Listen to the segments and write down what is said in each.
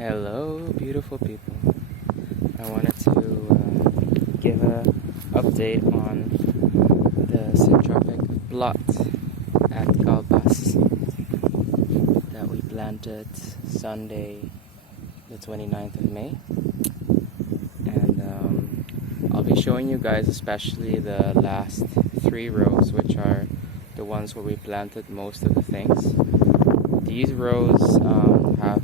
Hello, beautiful people. I wanted to give an update on the Syntropic plot at Calbas that we planted Sunday, the 29th of May. And I'll be showing you guys especially the last 3 rows, which are the ones where we planted most of the things. These rows have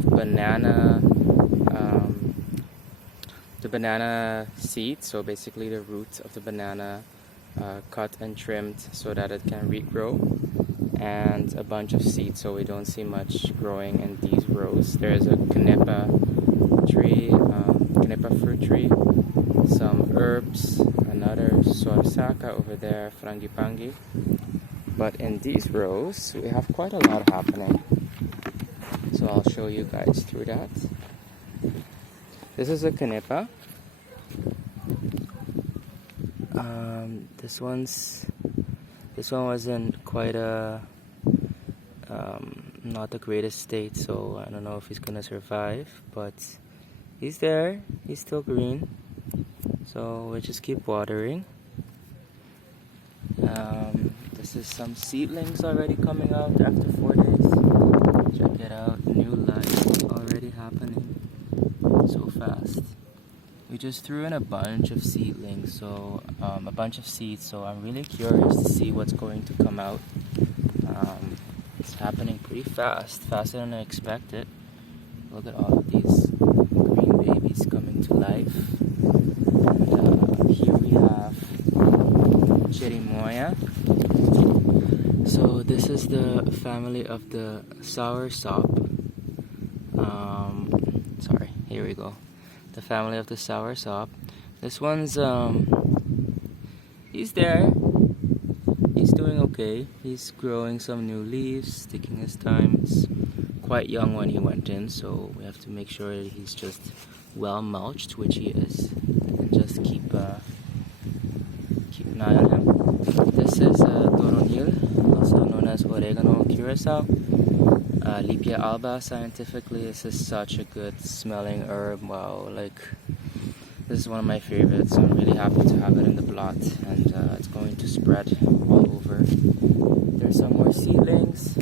the banana seed, so basically the root of the banana cut and trimmed so that it can regrow, and a bunch of seeds, so we don't see much growing in these rows. There's a canipa tree, canipa fruit tree, some herbs, another sorsaka over there, frangipangi. But in these rows we have quite a lot happening, so I'll show you guys through that. This is a canipa. This one was in quite a not the greatest state, so I don't know if he's gonna survive, but he's there. He's still green, so we'll just keep watering. This is some seedlings already coming out after 4 days. Check it out, new life already happening so fast. We just threw in a bunch of seedlings, so a bunch of seeds, so I'm really curious to see what's going to come out. It's happening pretty fast, faster than I expected. Look at all of these green babies coming to life. And here we have chirimoya. So this is the family of the soursop. Sorry, here we go. The family of the soursop. This one's he's there. He's doing okay. He's growing some new leaves, taking his time. He's quite young when he went in, so we have to make sure that he's just well mulched, which he is, and just keep an eye on him. This is toronil, also known as oregano curacao. Lipia alba, scientifically, this is such a good smelling herb. Wow, like this is one of my favorites, so I'm really happy to have it in the plot, and it's going to spread all over. There's some more seedlings.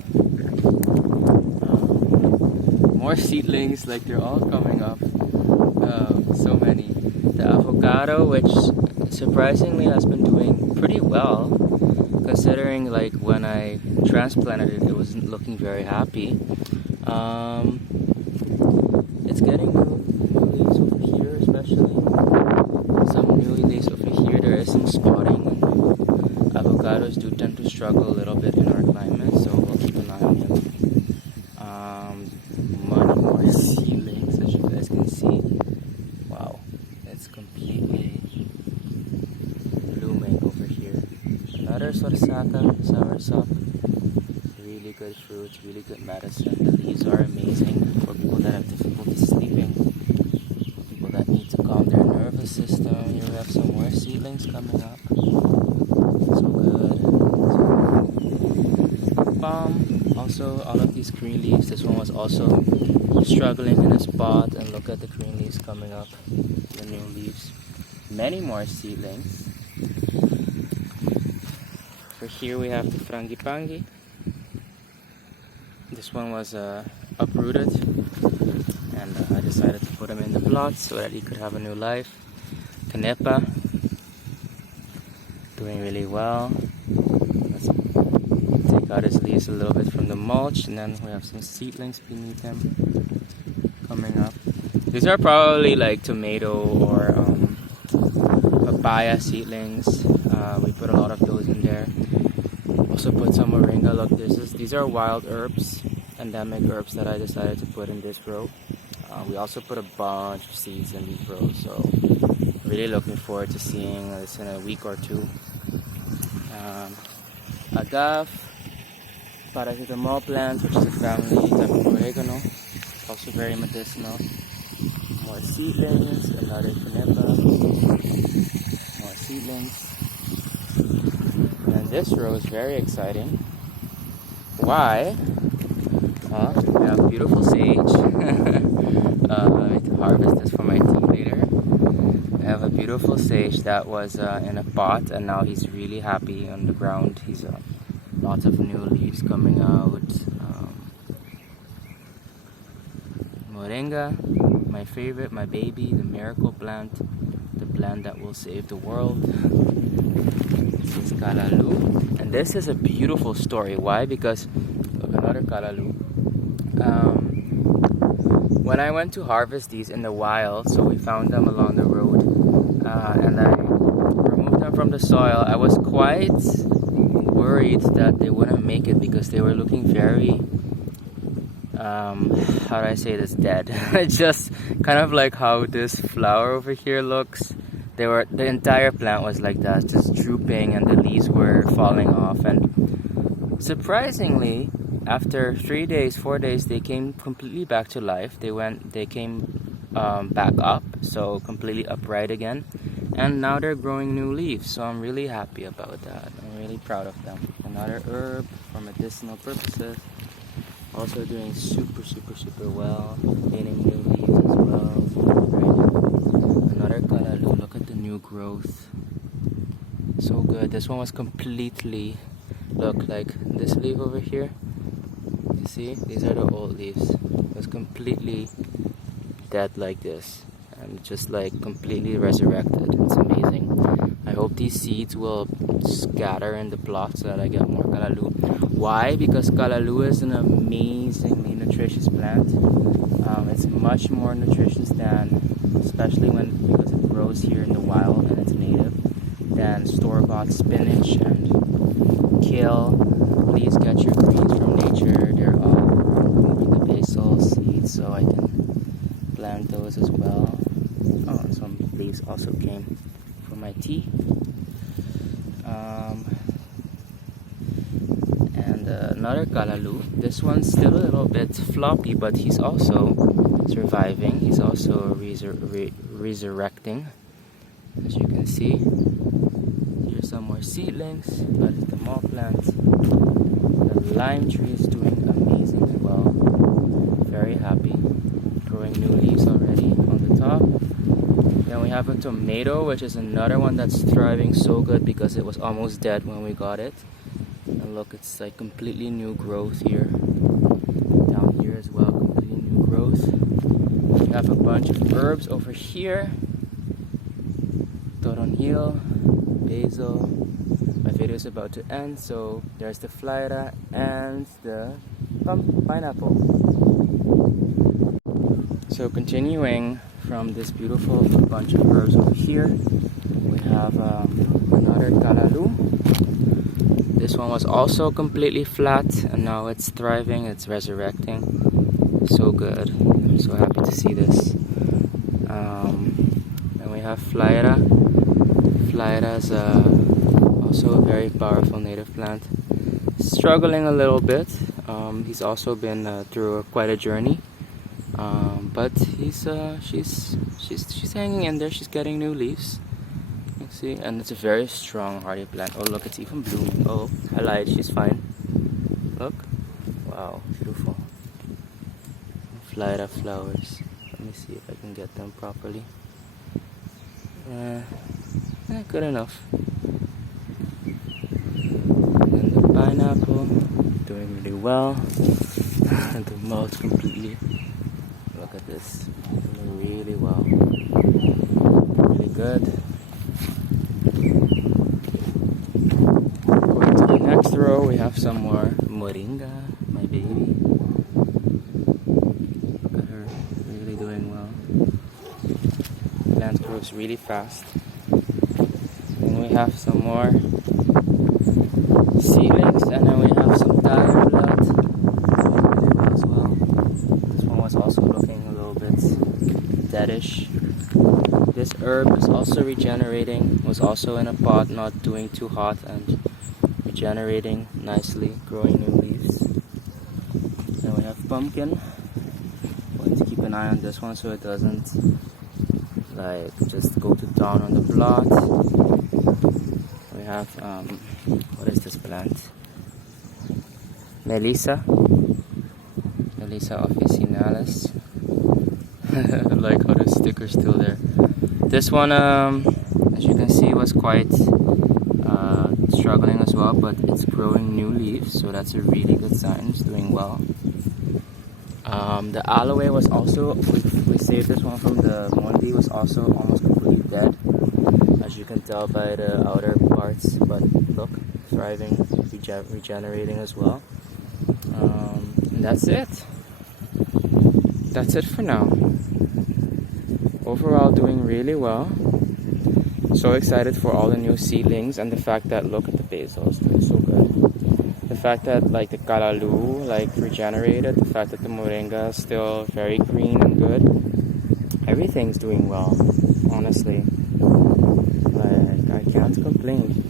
More seedlings, like they're all coming up. So many. The avocado, which surprisingly has been doing pretty well, considering like when I transplanted it, it wasn't looking very happy. It's getting new leaves over here, especially. Some new leaves over here. There is some spotting. Avocados do tend to struggle a little bit in our climate, so we'll keep an eye on them. Many more seedlings, as you guys can see. Wow, it's completely blooming over here. Another sorsaka, soursop. Really good fruit, really good medicine. The leaves are amazing for people that have difficulty sleeping, for people that need to calm their nervous system. Here we have some more seedlings coming up. So good. Also, all of these green leaves. This one was also struggling in a spot, and look at the green leaves coming up, the new leaves. Many more seedlings. For here we have the frangipangi. This one was uprooted, and I decided to put him in the plot so that he could have a new life. Canipa, doing really well. Let's take out his leaves a little bit from the mulch, and then we have some seedlings beneath him coming up. These are probably like tomato or papaya seedlings. We put a lot of those in there. Also put some moringa. Look, these are wild herbs, endemic herbs that I decided to put in this row. We also put a bunch of seeds in these rows, so really looking forward to seeing this in a week or two. Agave, paracetamol plant, which is a family type of oregano, also very medicinal. More seedlings, another canipa, more seedlings. And this row is very exciting. Why? We have beautiful sage. beautiful sage that was in a pot, and now he's really happy on the ground. He's lots of new leaves coming out. Moringa, my favorite, my baby, the miracle plant, the plant that will save the world. This is Callaloo, and this is a beautiful story. Why? Because look, another Callaloo. When I went to harvest these in the wild, so we found them along the road, and I removed them from the soil, I was quite worried that they wouldn't make it because they were looking very, how do I say this, dead. Just kind of like how this flower over here looks. The entire plant was like that, just drooping, and the leaves were falling off. And surprisingly, after 3 days, 4 days, they came completely back to life. They came back up, so completely upright again. And now they're growing new leaves, so I'm really happy about that. I'm really proud of them. Another herb for medicinal purposes. Also doing super well. Gaining new leaves as well. Right. Another Callaloo. Look at the new growth. So good. This one was completely, look, like this leaf over here. You see? These are the old leaves. It was completely dead like this. And just like completely resurrected. It's amazing. I hope these seeds will scatter in the plot so that I get more Callaloo. Why? Because Callaloo is an amazingly nutritious plant. It's much more nutritious than, especially because it grows here in the wild and it's native, than store-bought spinach and kale. Please get your greens from nature. They're all removing the basal seeds, so I can plant those as well. Oh, some leaves also came for my tea. And another Callaloo. This one's still a little bit floppy, but he's also surviving. He's also resurrecting, as you can see. Here's some more seedlings. That is the mall plant. The lime tree is doing amazing as well. Very happy. Growing new leaves already on the top. Then we have a tomato, which is another one that's thriving so good because it was almost dead when we got it. And look, it's like completely new growth here. Down here as well, completely new growth. We have a bunch of herbs over here. Toronjil, basil. My video is about to end, so there's the flyra and the pineapple. So continuing from this beautiful bunch of herbs over here, we have another Callaloo. This one was also completely flat, and now it's thriving, it's resurrecting. So good. I'm so happy to see this. Then we have flyra. Flyra is also a very powerful native plant. Struggling a little bit. He's also been through quite a journey. But she's hanging in there. She's getting new leaves. You see, and it's a very strong, hardy plant. Oh, look, it's even blooming. Oh, I lied. She's fine. Look, wow, beautiful. Flyra flowers. Let me see if I can get them properly. Good enough. And the pineapple doing really well. And the mouth completely. Look at this. Doing really well. Really good. Going to the next row, we have some more Moringa, my baby. Look at her. Really doing well. Plant grows really fast. And we have some more seedlings, and then we have some Thai blood as well. This one was also looking a little bit deadish. This herb is also regenerating, was also in a pot, not doing too hot, and regenerating nicely, growing new leaves. Then we have pumpkin. Going to keep an eye on this one so it doesn't like just go to down on the plot. We have what is this plant? Melissa officinalis. I like how the sticker's still there. This one, as you can see, was quite struggling as well, but it's growing new leaves, so that's a really good sign. It's doing well. The aloe was also, we saved this one from the Mondi, was also almost completely dead, as you can tell by the outer parts, but look, thriving, regenerating as well. And that's it. That's it for now. Overall, doing really well. So excited for all the new seedlings, and the fact that, look at the basil, it's doing so good. The fact that like the kalalu regenerated, the fact that the moringa is still very green and good. Everything's doing well, honestly. Like, I can't complain.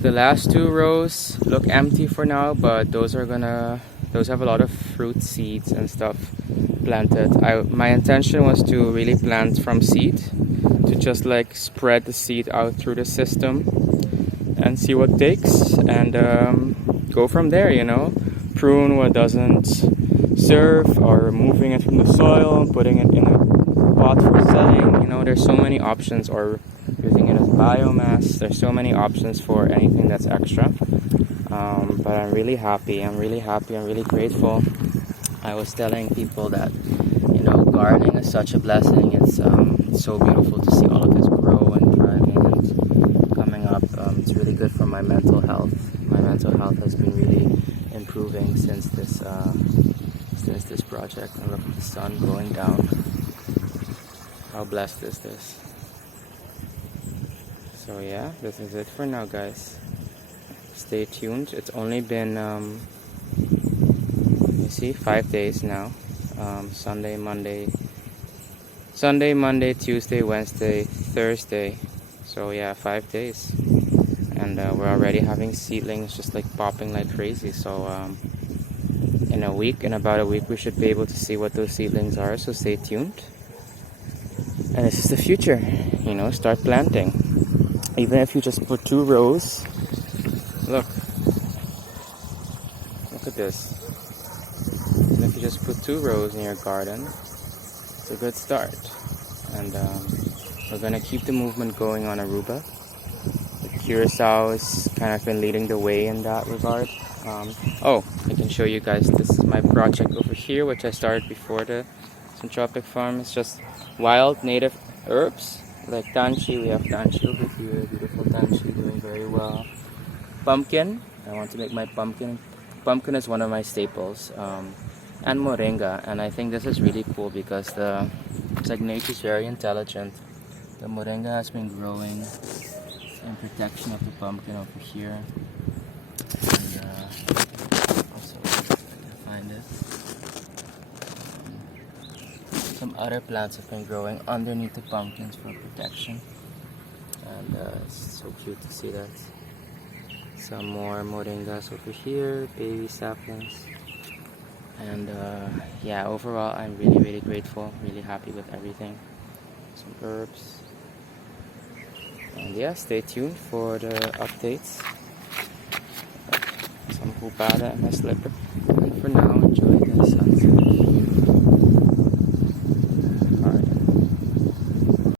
The last 2 rows look empty for now, but those have a lot of fruit seeds and stuff planted. My intention was to really plant from seed, to just like spread the seed out through the system and see what takes, and go from there, you know. Prune what doesn't serve, or removing it from the soil and putting it in a pot for selling. You know, there's so many options, or using it as biomass. There's so many options for anything that's extra. But I'm really happy. I'm really grateful. I was telling people that, you know, gardening is such a blessing. It's so beautiful to see all of this grow and thriving and coming up. It's really good for my mental health. My mental health has been really improving since this project. And look at the sun going down. How blessed is this? So yeah, this is it for now, guys. Stay tuned. It's only been you see, 5 days now. Sunday, Monday, Tuesday, Wednesday, Thursday. So yeah, 5 days. And we're already having seedlings just like popping like crazy. So in about a week, we should be able to see what those seedlings are. So stay tuned. And this is the future, you know, start planting. Even if you just put 2 rows, look at this. And if you just put 2 rows in your garden, it's a good start. And we're gonna keep the movement going on Aruba. The Curacao has kind of been leading the way in that regard. I can show you guys, this is my project over here, which I started before the Syntropic farm. It's just wild native herbs like tanchi. We have tanchi over here, beautiful tanchi, doing very well. Pumpkin, I want to make my pumpkin. Pumpkin is one of my staples. And moringa, and I think this is really cool because it's like nature's very intelligent. The moringa has been growing in protection of the pumpkin over here. And also, if I can find it. Some other plants have been growing underneath the pumpkins for protection, and it's so cute to see that. Some more moringas over here, baby saplings, and yeah, overall I'm really grateful, really happy with everything. Some herbs, and yeah, stay tuned for the updates. Some pupada in my slipper, and for now, enjoy.